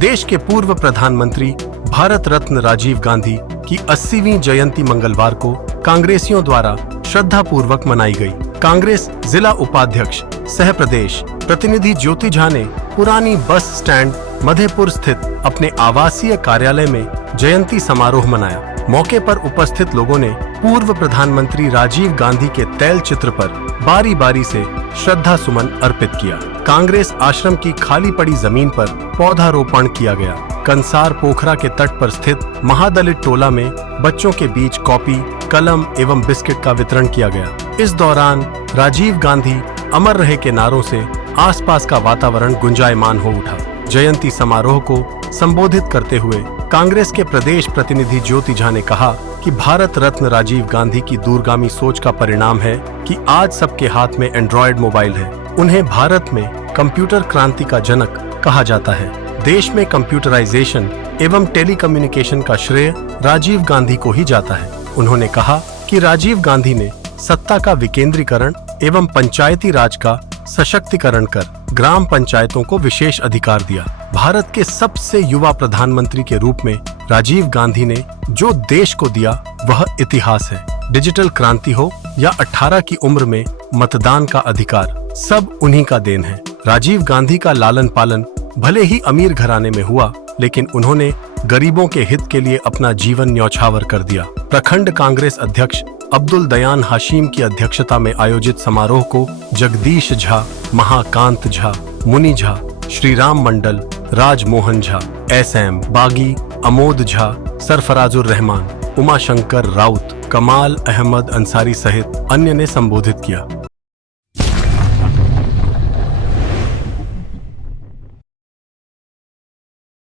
देश के पूर्व प्रधानमंत्री भारत रत्न राजीव गांधी की 80वीं जयंती मंगलवार को कांग्रेसियों द्वारा श्रद्धा पूर्वक मनाई गई। कांग्रेस जिला उपाध्यक्ष सह प्रदेश प्रतिनिधि ज्योति झा ने पुरानी बस स्टैंड मधेपुर स्थित अपने आवासीय कार्यालय में जयंती समारोह मनाया। मौके पर उपस्थित लोगों ने पूर्व प्रधानमंत्री राजीव गांधी के तैल चित्र पर बारी बारी से श्रद्धा सुमन अर्पित किया। कांग्रेस आश्रम की खाली पड़ी जमीन पर पौधारोपण किया गया। कंसार पोखरा के तट पर स्थित महादलित टोला में बच्चों के बीच कॉपी, कलम एवं बिस्किट का वितरण किया गया। इस दौरान राजीव गांधी अमर रहे के नारों से आसपास का वातावरण गुंजायमान हो उठा। जयंती समारोह को संबोधित करते हुए कांग्रेस के प्रदेश प्रतिनिधि ज्योति झा ने कहा कि भारत रत्न राजीव गांधी की दूरगामी सोच का परिणाम है कि आज सबके हाथ में एंड्रॉयड मोबाइल है। उन्हें भारत में कंप्यूटर क्रांति का जनक कहा जाता है। देश में कंप्यूटराइजेशन एवं टेलीकम्युनिकेशन का श्रेय राजीव गांधी को ही जाता है। उन्होंने कहा कि राजीव गांधी ने सत्ता का विकेंद्रीकरण एवं पंचायती राज का सशक्तिकरण कर ग्राम पंचायतों को विशेष अधिकार दिया। भारत के सबसे युवा प्रधानमंत्री के रूप में राजीव गांधी ने जो देश को दिया वह इतिहास है। डिजिटल क्रांति हो या 18 की उम्र में मतदान का अधिकार, सब उन्हीं का देन है। राजीव गांधी का लालन पालन भले ही अमीर घराने में हुआ, लेकिन उन्होंने गरीबों के हित के लिए अपना जीवन न्यौछावर कर दिया। प्रखंड कांग्रेस अध्यक्ष अब्दुल दयान हाशिम की अध्यक्षता में आयोजित समारोह को जगदीश झा, महाकांत झा, मुनि झा, श्रीराम मंडल, राजमोहन झा, SM बागी, अमोद झा, सरफराजुर रहमान, उमाशंकर राउत, कमाल अहमद अंसारी सहित अन्य ने संबोधित किया।